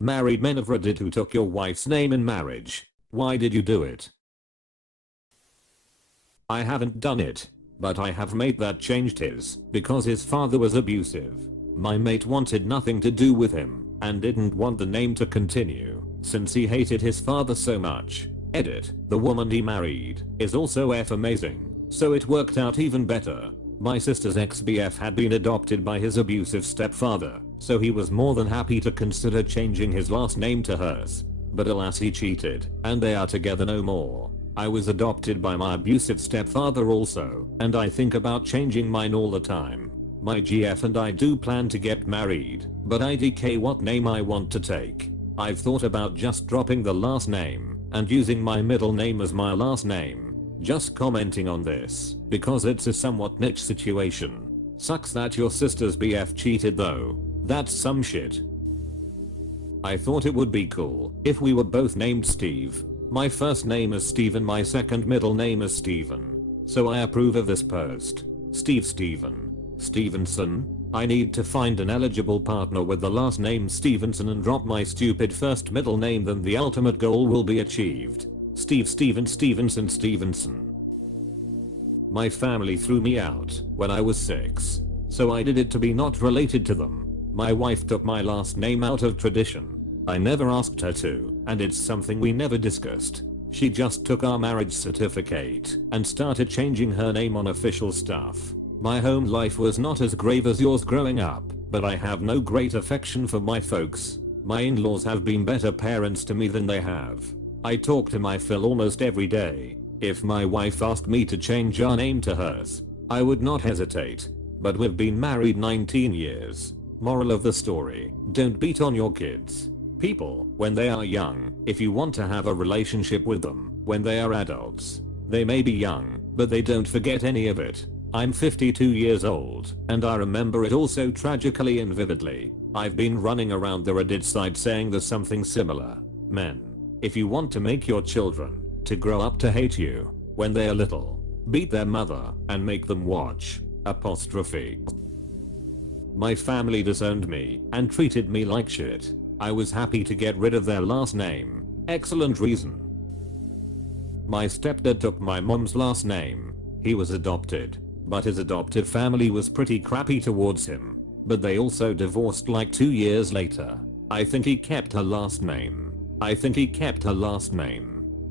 Married men of Reddit who took your wife's name in marriage. Why did you do it? I haven't done it, but I have mate that changed his because his father was abusive. My mate wanted nothing to do with him and didn't want the name to continue since he hated his father so much. Edit. The woman he married is also amazing, so it worked out even better. My sister's ex-BF had been adopted by his abusive stepfather, so he was more than happy to consider changing his last name to hers. But alas, he cheated, and they are together no more. I was adopted by my abusive stepfather also, and I think about changing mine all the time. My GF and I do plan to get married, but IDK what name I want to take. I've thought about just dropping the last name and using my middle name as my last name. Just commenting on this because it's a somewhat niche situation. Sucks that your sister's BF cheated though. That's some shit. I thought it would be cool if we were both named Steve. My first name is Steven, my second middle name is Steven. So I approve of this post. Steven Stevenson. I need to find an eligible partner with the last name Stevenson and drop my stupid first middle name, then the ultimate goal will be achieved. Stevenson. My family threw me out when I was 6, so I did it to be not related to them. My wife took my last name out of tradition. I never asked her to, and it's something we never discussed. She just took our marriage certificate and started changing her name on official stuff. My home life was not as grave as yours growing up, but I have no great affection for my folks. My in-laws have been better parents to me than they have. I talk to my Phil almost every day. If my wife asked me to change our name to hers, I would not hesitate. But we've been married 19 years. Moral of the story, don't beat on your kids. People, when they are young, if you want to have a relationship with them, when they are adults, they may be young, but they don't forget any of it. I'm 52 years old, and I remember it all so tragically and vividly. I've been running around the Reddit site saying there's something similar. Men, if you want to make your children to grow up to hate you when they are little, beat their mother and make them watch apostrophe. My family disowned me and treated me like shit. I was happy to get rid of their last name. Excellent reason. My stepdad took my mom's last name. He was adopted, but his adopted family was pretty crappy towards him. But they also divorced like 2 years later. I think he kept her last name.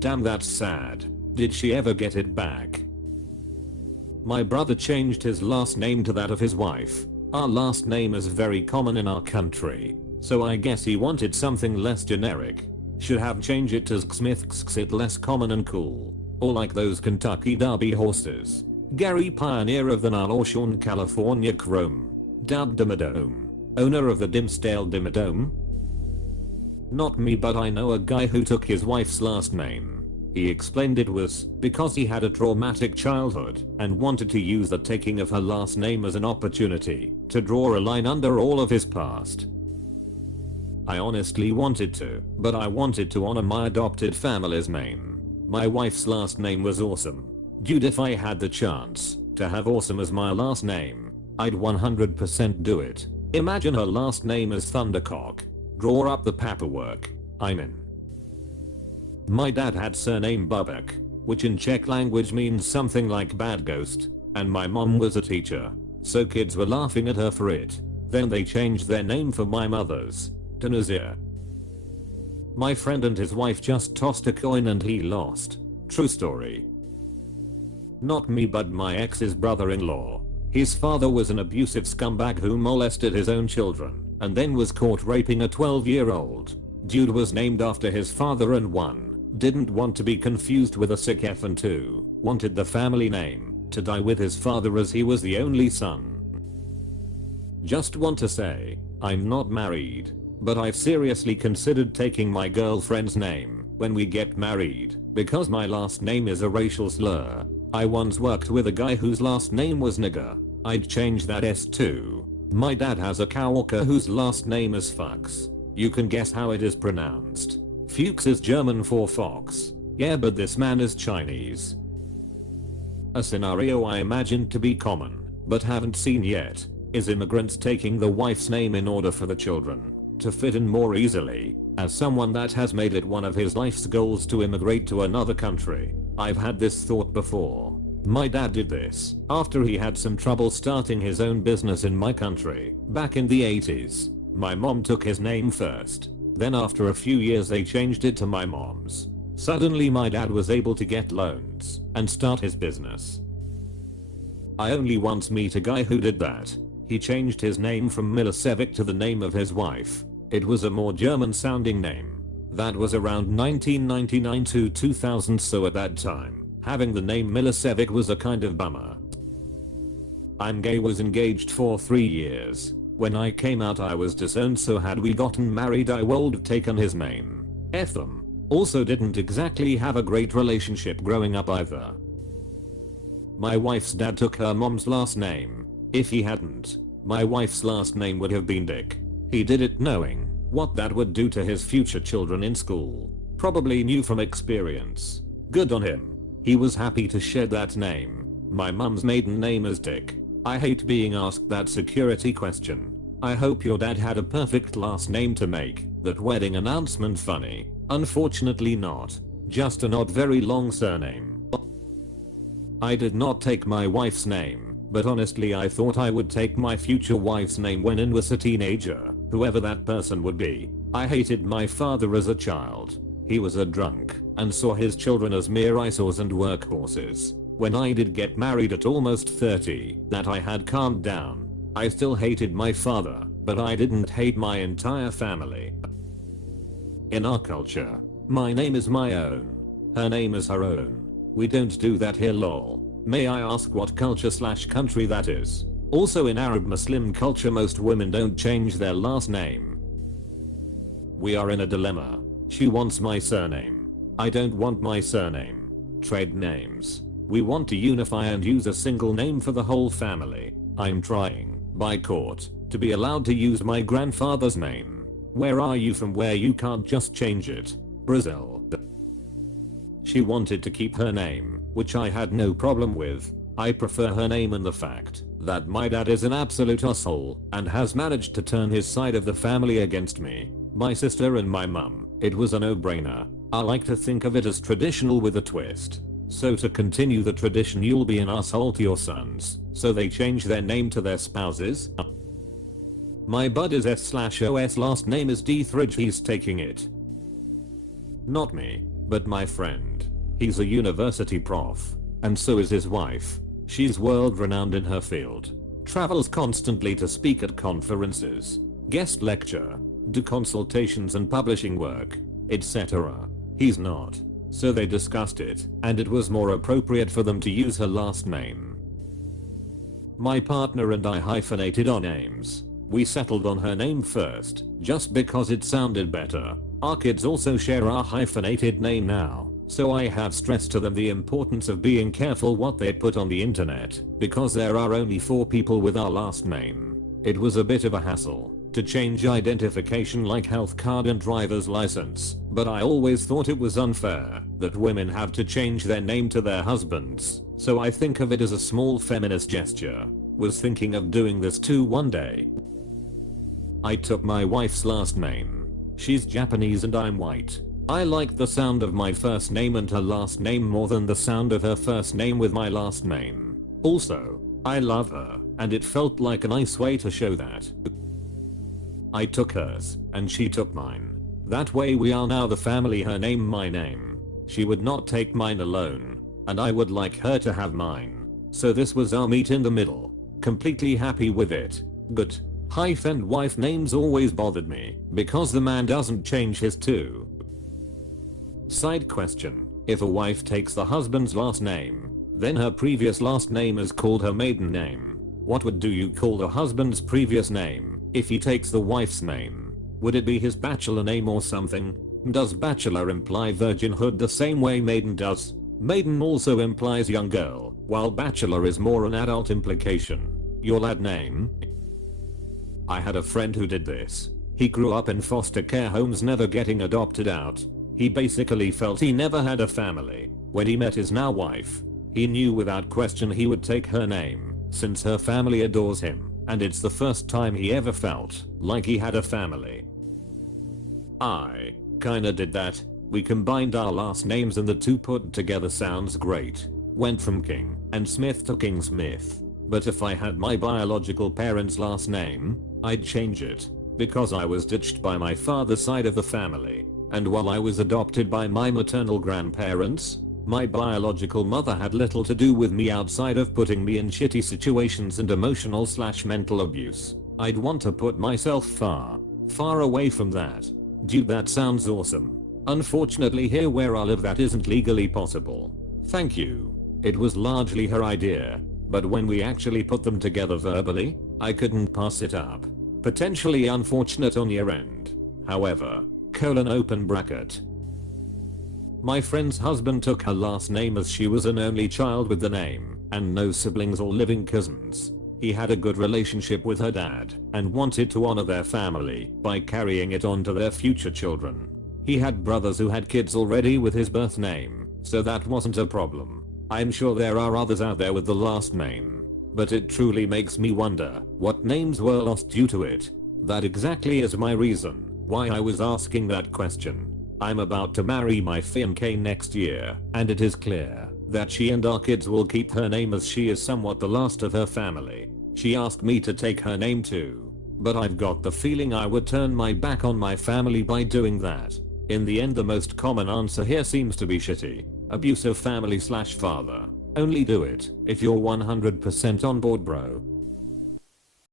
Damn, that's sad. Did she ever get it back? My brother changed his last name to that of his wife. Our last name is very common in our country, so I guess he wanted something less generic. Should have changed it to Smith, it less common and cool. Or like those Kentucky Derby horses. Gary, pioneer of the Naloshawn, California Chrome. Dab Dimmadome. Owner of the Dimsdale Dimmadome. Not me, but I know a guy who took his wife's last name. He explained it was because he had a traumatic childhood and wanted to use the taking of her last name as an opportunity to draw a line under all of his past. I honestly wanted to, but I wanted to honor my adopted family's name. My wife's last name was Awesome. Dude, if I had the chance to have Awesome as my last name, I'd 100% do it. Imagine her last name as Thundercock. Draw up the paperwork. I'm in. My dad had surname Bubak, which in Czech language means something like bad ghost, and my mom was a teacher, so kids were laughing at her for it. Then they changed their name for my mother's to Nazir. My friend and his wife just tossed a coin and he lost. True story. Not me, but my ex's brother-in-law. His father was an abusive scumbag who molested his own children and then was caught raping a 12-year-old. Dude was named after his father and 1, didn't want to be confused with a sick F, and 2, wanted the family name to die with his father as he was the only son. Just want to say, I'm not married, but I've seriously considered taking my girlfriend's name when we get married because my last name is a racial slur. I once worked with a guy whose last name was nigger. I'd change that S too. My dad has a coworker whose last name is Fuchs. You can guess how it is pronounced. Fuchs is German for fox. Yeah, but this man is Chinese. A scenario I imagine to be common, but haven't seen yet, is immigrants taking the wife's name in order for the children. to fit in more easily. As someone that has made it one of his life's goals to immigrate to another country, I've had this thought before. My dad did this after he had some trouble starting his own business in my country back in the 80s. My mom took his name first. Then after a few years they changed it to my mom's. Suddenly my dad was able to get loans and start his business. I only once meet a guy who did that. He changed his name from Milicevic to the name of his wife. It was a more German sounding name. That was around 1999 to 2000, so at that time, having the name Milicevic was a kind of bummer. I'm gay, was engaged for 3 years. When I came out I was disowned, so had we gotten married I would have taken his name. F them. Also didn't exactly have a great relationship growing up either. My wife's dad took her mom's last name. If he hadn't, my wife's last name would have been Dick. He did it knowing what that would do to his future children in school. Probably knew from experience. Good on him. He was happy to shed that name. My mum's maiden name is Dick. I hate being asked that security question. I hope your dad had a perfect last name to make that wedding announcement funny. Unfortunately not. Just a not very long surname. I did not take my wife's name, but honestly I thought I would take my future wife's name when I was a teenager, whoever that person would be. I hated my father as a child. He was a drunk and saw his children as mere eyesores and workhorses. When I did get married at almost 30, that I had calmed down. I still hated my father, but I didn't hate my entire family. In our culture, my name is my own. Her name is her own. We don't do that here, lol. May I ask what culture/country that is? Also in Arab Muslim culture most women don't change their last name. We are in a dilemma. She wants my surname. I don't want my surname. Trade names. We want to unify and use a single name for the whole family. I'm trying, by court, to be allowed to use my grandfather's name. Where are you from where you can't just change it? Brazil. She wanted to keep her name, which I had no problem with. I prefer her name and the fact that my dad is an absolute asshole and has managed to turn his side of the family against me. My sister and my mum, it was a no-brainer. I like to think of it as traditional with a twist. So to continue the tradition you'll be an asshole to your sons, so they change their name to their spouses. My bud is S/OS last name is Dethridge, he's taking it. Not me, but my friend. He's a university prof, and so is his wife. She's world renowned in her field. Travels constantly to speak at conferences, guest lecture, do consultations and publishing work, etc. He's not. So they discussed it, and it was more appropriate for them to use her last name. My partner and I hyphenated our names. We settled on her name first, just because it sounded better. Our kids also share our hyphenated name now, so I have stressed to them the importance of being careful what they put on the internet, because there are only 4 people with our last name. It was a bit of a hassle to change identification like health card and driver's license, but I always thought it was unfair that women have to change their name to their husbands, so I think of it as a small feminist gesture. Was thinking of doing this too one day. I took my wife's last name. She's Japanese and I'm white. I like the sound of my first name and her last name more than the sound of her first name with my last name. Also, I love her, and it felt like a nice way to show that. I took hers, and she took mine. That way we are now the family, her name my name. She would not take mine alone, and I would like her to have mine. So this was our meet in the middle. Completely happy with it. Good. Hyphen wife names always bothered me, because the man doesn't change his too. Side question. If a wife takes the husband's last name, then her previous last name is called her maiden name. What would you call the husband's previous name if he takes the wife's name? Would it be his bachelor name or something? Does bachelor imply virginhood the same way maiden does? Maiden also implies young girl, while bachelor is more an adult implication. Your lad name? I had a friend who did this. He grew up in foster care homes, never getting adopted out. He basically felt he never had a family. When he met his now wife, he knew without question he would take her name, since her family adores him, and it's the first time he ever felt like he had a family. I kinda did that. We combined our last names and the two put together sounds great. Went from King and Smith to King Smith. But if I had my biological parents' last name, I'd change it. Because I was ditched by my father's side of the family. And while I was adopted by my maternal grandparents, my biological mother had little to do with me outside of putting me in shitty situations and emotional/mental abuse. I'd want to put myself far away from that. Dude, that sounds awesome. Unfortunately here where I live that isn't legally possible. Thank you. It was largely her idea, but when we actually put them together verbally, I couldn't pass it up. Potentially unfortunate on your end. However, open bracket. My friend's husband took her last name as she was an only child with the name, and no siblings or living cousins. He had a good relationship with her dad, and wanted to honor their family by carrying it on to their future children. He had brothers who had kids already with his birth name, so that wasn't a problem. I'm sure there are others out there with the last name, but it truly makes me wonder what names were lost due to it. That exactly is my reason why I was asking that question. I'm about to marry my fiancée next year, and it is clear that she and our kids will keep her name as she is somewhat the last of her family. She asked me to take her name too, but I've got the feeling I would turn my back on my family by doing that. In the end, the most common answer here seems to be shitty, abusive family/father. Only do it if you're 100% on board, bro.